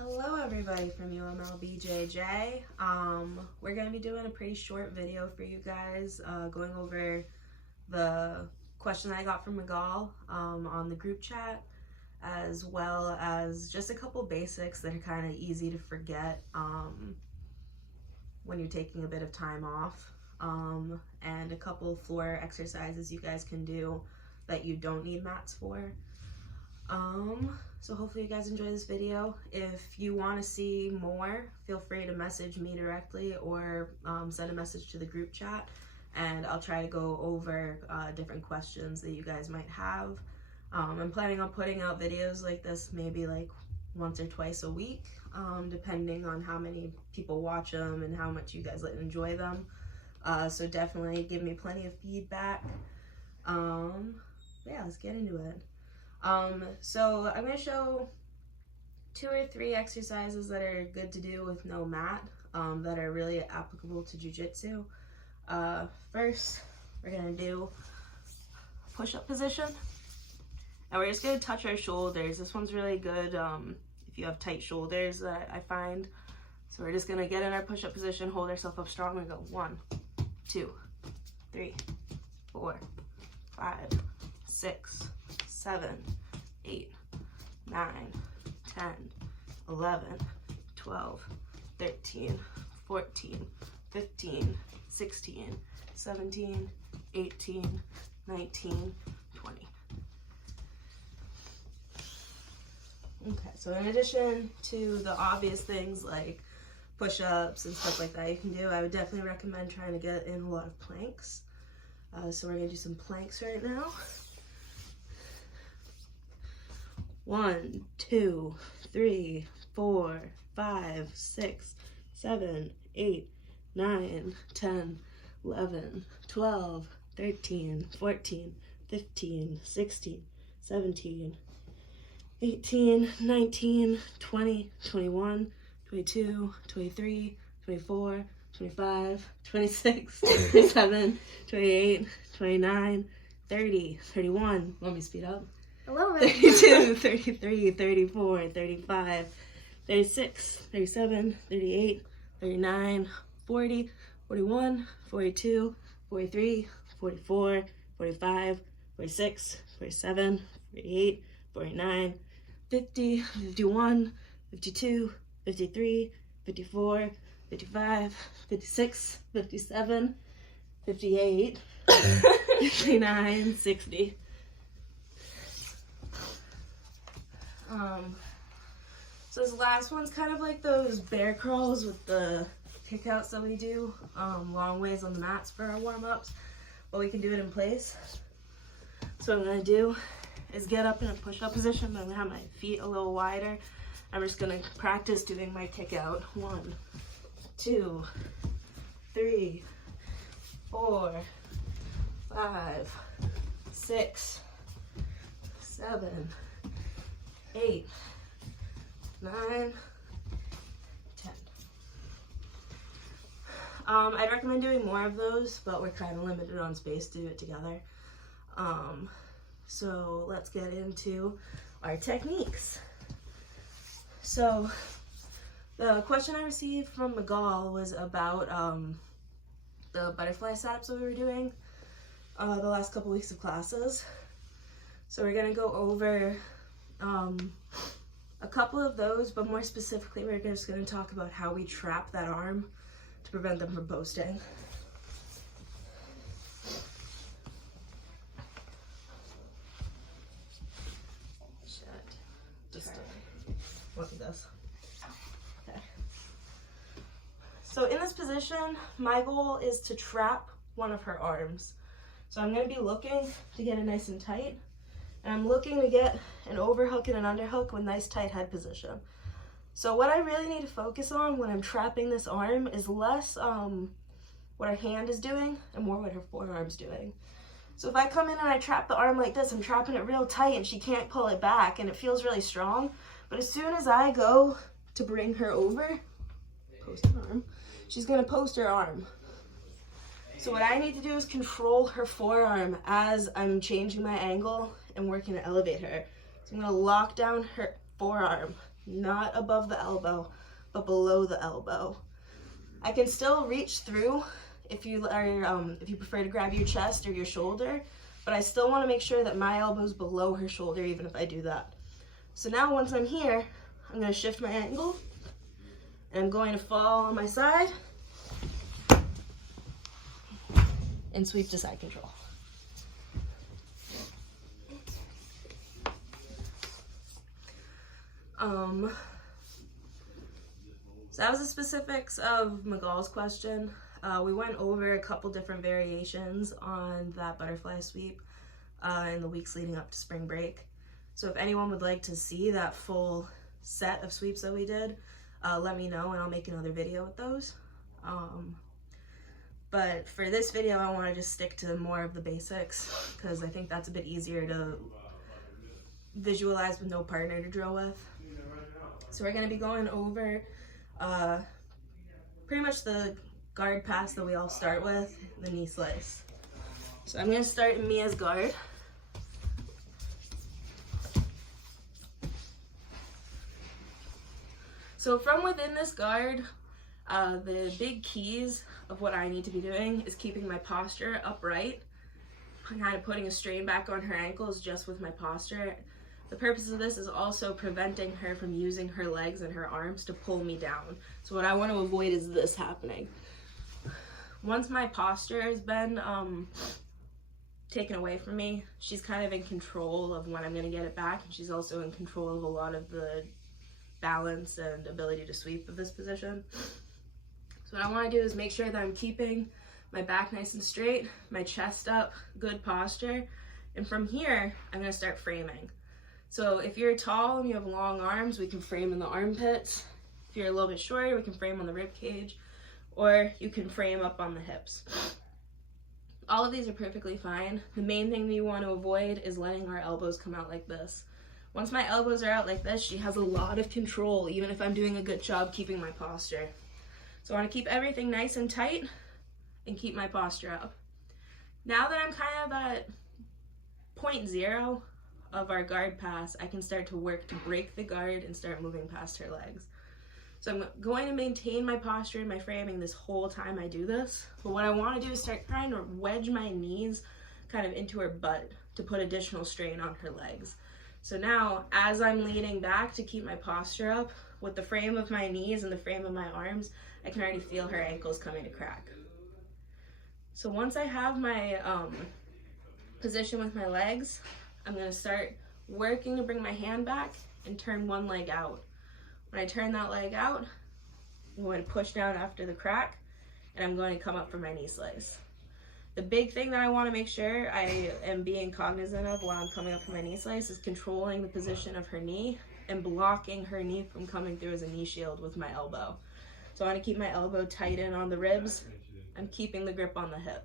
Hello everybody from UMLBJJ. We're going to be doing a pretty short video for you guys going over the question that I got from Miguel on the group chat, as well as just a couple basics that are kind of easy to forget when you're taking a bit of time off, and a couple floor exercises you guys can do that you don't need mats for. So hopefully you guys enjoy this video. If you want to see more, feel free to message me directly or send a message to the group chat, and I'll try to go over different questions that you guys might have. I'm planning on putting out videos like this maybe like once or twice a week, depending on how many people watch them and how much you guys enjoy them. So definitely give me plenty of feedback. Yeah, let's get into it. So I'm going to show 2 or 3 exercises that are good to do with no mat, that are really applicable to jiu-jitsu. First, we're going to do push-up position, and we're just going to touch our shoulders. This one's really good if you have tight shoulders, that I find. So we're just going to get in our push-up position, hold ourselves up strong, and go 1, 2, 3, 4, 5, 6, 7, 8, 9, 10, 11, 12, 13, 14, 15, 16, 17, 18, 19, 20. Okay, so in addition to the obvious things like push-ups and stuff like that you can do, I would definitely recommend trying to get in a lot of planks. So we're going to do some planks right now. 1, 2, 3, 4, 5, 6, 7, 8, 9, 10, 11, 12, 13, 14, 15, 16, 17, 18, 19, 20, 21, 22, 23, 24, 25, 26, 27, 28, 29, 30, 31. Let me speed up. A little bit. 32, 33, 34, 35, 36, 37, 38, 39, 40, 41, 42, 43, 44, 45, 46, 47, 48, 49, 50, 51, 52, 53, 54, 55, 56, 57, 58, 59, 60. So this last one's kind of like those bear crawls with the kickouts that we do long ways on the mats for our warm-ups, but we can do it in place. So what I'm going to do is get up in a push-up position, but I'm going to have my feet a little wider. I'm just going to practice doing my kick out. 1, 2, 3, 4, 5, 6, 7, 8, 9, 10. I'd recommend doing more of those, but we're kind of limited on space to do it together. So let's get into our techniques. So the question I received from Miguel was about the butterfly setups that we were doing the last couple weeks of classes. So we're going to go over a couple of those, but more specifically we're just going to talk about how we trap that arm to prevent them from posting. Just look at this. Okay. So in this position, my goal is to trap one of her arms. So I'm going to be looking to get it nice and tight. And I'm looking to get an overhook and an underhook with nice tight head position. So what I really need to focus on when I'm trapping this arm is less what her hand is doing and more what her forearm's doing. So if I come in and I trap the arm like this, I'm trapping it real tight and she can't pull it back and it feels really strong. But as soon as I go to bring her over, post her arm, she's going to post her arm. So what I need to do is control her forearm as I'm changing my angle and working to elevate her. So I'm going to lock down her forearm, not above the elbow, but below the elbow. I can still reach through if you prefer to grab your chest or your shoulder, but I still want to make sure that my elbow's below her shoulder even if I do that. So now once I'm here, I'm going to shift my angle, and I'm going to fall on my side and sweep to side control. So that was the specifics of Miguel's question. We went over a couple different variations on that butterfly sweep in the weeks leading up to spring break. So if anyone would like to see that full set of sweeps that we did, let me know and I'll make another video with those. But for this video, I want to just stick to more of the basics because I think that's a bit easier to visualize with no partner to drill with. So we're going to be going over pretty much the guard pass that we all start with, the knee slice. So I'm going to start me as guard. So from within this guard, the big keys of what I need to be doing is keeping my posture upright, kind of putting a strain back on her ankles just with my posture. The purpose of this is also preventing her from using her legs and her arms to pull me down. So what I want to avoid is this happening. Once my posture has been taken away from me, she's kind of in control of when I'm going to get it back, and she's also in control of a lot of the balance and ability to sweep of this position. So what I want to do is make sure that I'm keeping my back nice and straight, my chest up, good posture, and from here I'm going to start framing. So if you're tall and you have long arms, we can frame in the armpits. If you're a little bit shorter, we can frame on the rib cage, or you can frame up on the hips. All of these are perfectly fine. The main thing that you want to avoid is letting our elbows come out like this. Once my elbows are out like this, she has a lot of control, even if I'm doing a good job keeping my posture. So I want to keep everything nice and tight and keep my posture up. Now that I'm kind of at point 0 of our guard pass, I can start to work to break the guard and start moving past her legs. So I'm going to maintain my posture and my framing this whole time I do this. But what I want to do is start trying to wedge my knees kind of into her butt to put additional strain on her legs. So now, as I'm leaning back to keep my posture up, with the frame of my knees and the frame of my arms, I can already feel her ankles coming to crack. So once I have my position with my legs, I'm going to start working to bring my hand back and turn one leg out. When I turn that leg out, I'm going to push down after the crack, and I'm going to come up for my knee slice. The big thing that I want to make sure I am being cognizant of while I'm coming up for my knee slice is controlling the position of her knee and blocking her knee from coming through as a knee shield with my elbow. So I want to keep my elbow tight in on the ribs. I'm keeping the grip on the hip.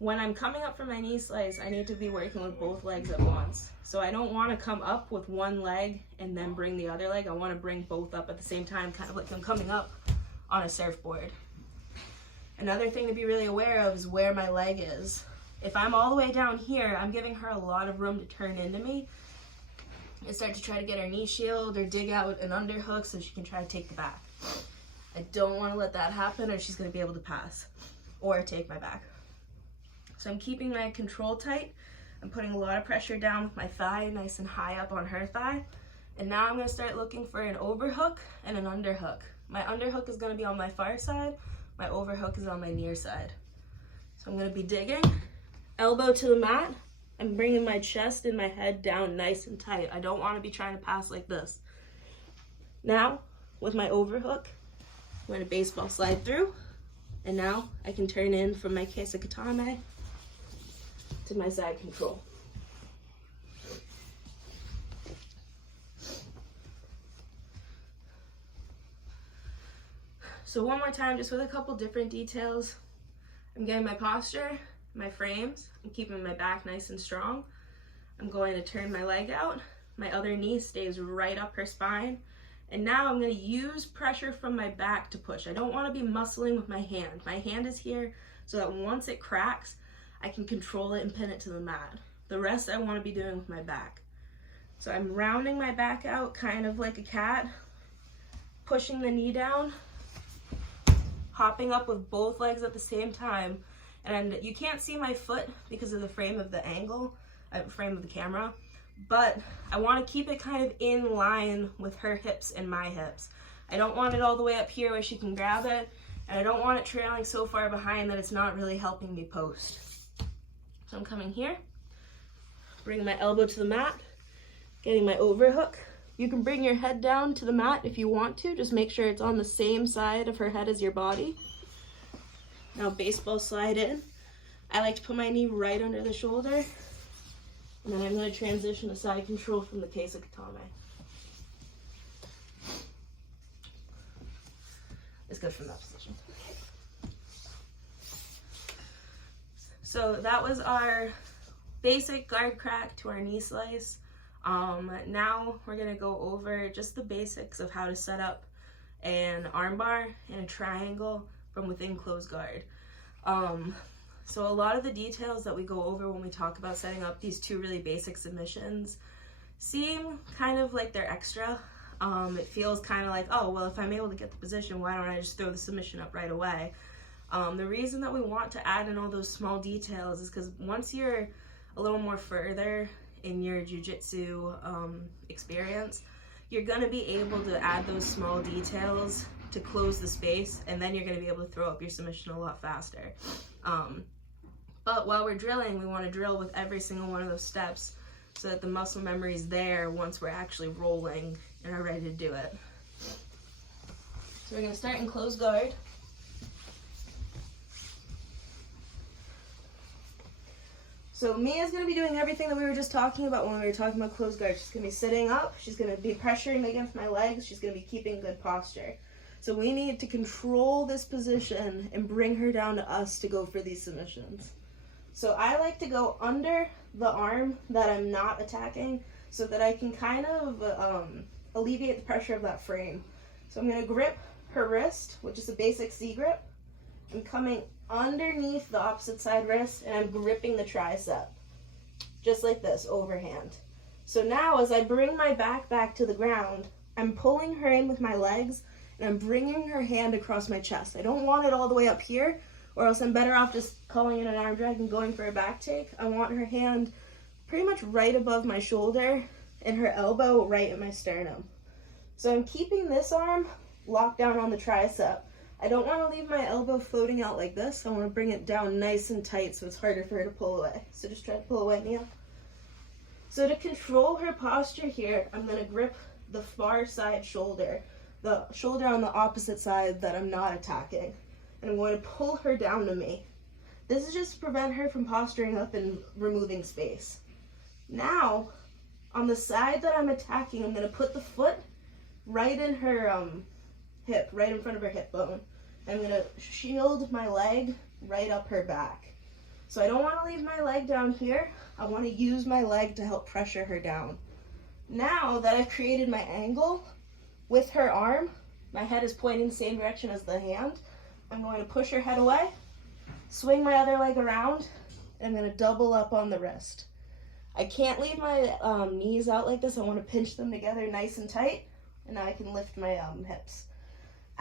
When I'm coming up for my knee slice, I need to be working with both legs at once. So I don't want to come up with one leg and then bring the other leg. I want to bring both up at the same time, kind of like I'm coming up on a surfboard. Another thing to be really aware of is where my leg is. If I'm all the way down here, I'm giving her a lot of room to turn into me and start to try to get her knee shield or dig out an underhook so she can try to take the back. I don't want to let that happen, or she's going to be able to pass or take my back. So I'm keeping my control tight. I'm putting a lot of pressure down with my thigh, nice and high up on her thigh. And now I'm going to start looking for an overhook and an underhook. My underhook is going to be on my far side. My overhook is on my near side. So I'm going to be digging, elbow to the mat. I'm bringing my chest and my head down nice and tight. I don't want to be trying to pass like this. Now, with my overhook, I'm going to baseball slide through. And now I can turn in from my kesakatame to my side control. So one more time, just with a couple different details. I'm getting my posture, my frames. I'm keeping my back nice and strong. I'm going to turn my leg out. My other knee stays right up her spine. And now I'm going to use pressure from my back to push. I don't want to be muscling with my hand. My hand is here so that once it cracks, I can control it and pin it to the mat. The rest I want to be doing with my back. So I'm rounding my back out kind of like a cat, pushing the knee down, hopping up with both legs at the same time. And you can't see my foot because of the frame of the angle, frame of the camera, but I want to keep it kind of in line with her hips and my hips. I don't want it all the way up here where she can grab it, and I don't want it trailing so far behind that it's not really helping me post. So I'm coming here, bring my elbow to the mat, getting my overhook. You can bring your head down to the mat if you want to, just make sure it's on the same side of her head as your body. Now baseball slide in. I like to put my knee right under the shoulder, and then I'm going to transition to side control from the Kesa Katame. It's good from that position. So that was our basic guard crack to our knee slice. Now we're going to go over just the basics of how to set up an armbar and a triangle from within closed guard. So a lot of the details that we go over when we talk about setting up these two really basic submissions seem kind of like they're extra. It feels kind of like, oh, well, if I'm able to get the position, why don't I just throw the submission up right away? The reason that we want to add in all those small details is because once you're a little more further in your jiu-jitsu experience, you're going to be able to add those small details to close the space, and then you're going to be able to throw up your submission a lot faster. But while we're drilling, we want to drill with every single one of those steps so that the muscle memory is there once we're actually rolling and are ready to do it. So we're going to start in closed guard. So Mia's going to be doing everything that we were just talking about when we were talking about closed guard. She's going to be sitting up, she's going to be pressuring against my legs, she's going to be keeping good posture. So we need to control this position and bring her down to us to go for these submissions. So I like to go under the arm that I'm not attacking so that I can kind of alleviate the pressure of that frame. So I'm going to grip her wrist, which is a basic C grip. I'm coming underneath the opposite side wrist and I'm gripping the tricep, just like this, overhand. So now as I bring my back to the ground, I'm pulling her in with my legs and I'm bringing her hand across my chest. I don't want it all the way up here, or else I'm better off just calling it an arm drag and going for a back take. I want her hand pretty much right above my shoulder and her elbow right at my sternum. So I'm keeping this arm locked down on the tricep. I don't want to leave my elbow floating out like this. I want to bring it down nice and tight so it's harder for her to pull away. So just try to pull away, Mia. So to control her posture here, I'm going to grip the far side shoulder, the shoulder on the opposite side that I'm not attacking. And I'm going to pull her down to me. This is just to prevent her from posturing up and removing space. Now, on the side that I'm attacking, I'm going to put the foot right in her hip, right in front of her hip bone. I'm going to shield my leg right up her back. So I don't want to leave my leg down here. I want to use my leg to help pressure her down. Now that I've created my angle with her arm, my head is pointing the same direction as the hand. I'm going to push her head away, swing my other leg around, and I'm going to double up on the wrist. I can't leave my knees out like this. I want to pinch them together nice and tight, and now I can lift my hips.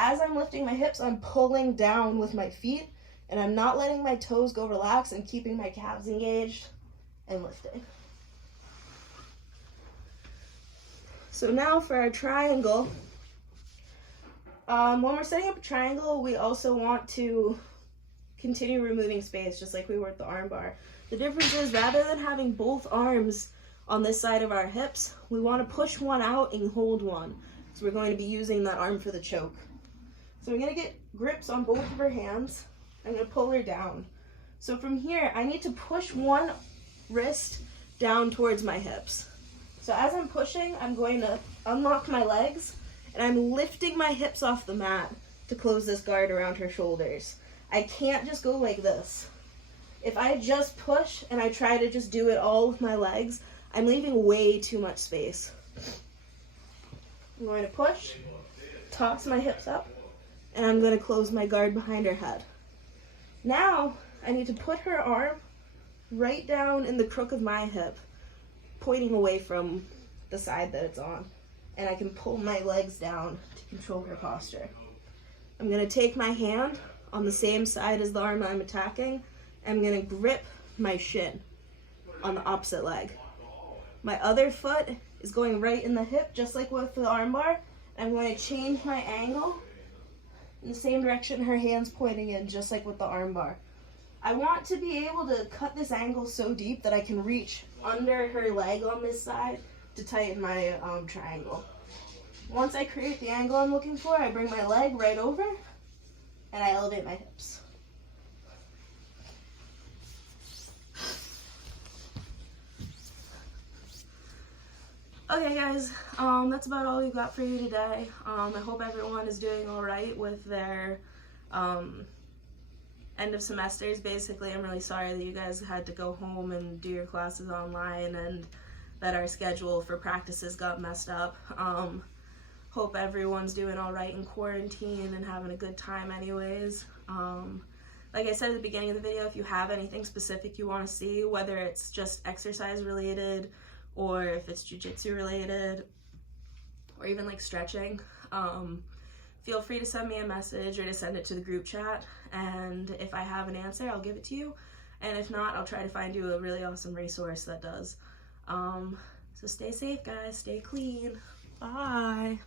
As I'm lifting my hips, I'm pulling down with my feet, and I'm not letting my toes go relaxed. I'm keeping my calves engaged and lifting. So now for our triangle. When we're setting up a triangle, we also want to continue removing space, just like we were with the arm bar. The difference is, rather than having both arms on this side of our hips, we want to push one out and hold one. So we're going to be using that arm for the choke. So I'm going to get grips on both of her hands. I'm going to pull her down. So from here, I need to push one wrist down towards my hips. So as I'm pushing, I'm going to unlock my legs, and I'm lifting my hips off the mat to close this guard around her shoulders. I can't just go like this. If I just push and I try to just do it all with my legs, I'm leaving way too much space. I'm going to push, toss my hips up, and I'm going to close my guard behind her head. Now, I need to put her arm right down in the crook of my hip, pointing away from the side that it's on. And I can pull my legs down to control her posture. I'm gonna take my hand on the same side as the arm I'm attacking. I'm gonna grip my shin on the opposite leg. My other foot is going right in the hip, just like with the arm bar. I'm going to change my angle in the same direction her hand's pointing in, just like with the arm bar. I want to be able to cut this angle so deep that I can reach under her leg on this side to tighten my triangle. Once I create the angle I'm looking for, I bring my leg right over and I elevate my hips. Okay guys, that's about all we've got for you today. I hope everyone is doing all right with their end of semesters. Basically, I'm really sorry that you guys had to go home and do your classes online and that our schedule for practices got messed up. Hope everyone's doing all right in quarantine and having a good time anyways. Like I said at the beginning of the video, if you have anything specific you want to see, whether it's just exercise related, or if it's jiu-jitsu related, or even like stretching, feel free to send me a message or to send it to the group chat, and if I have an answer, I'll give it to you, and if not, I'll try to find you a really awesome resource that does. So stay safe guys, stay clean, bye.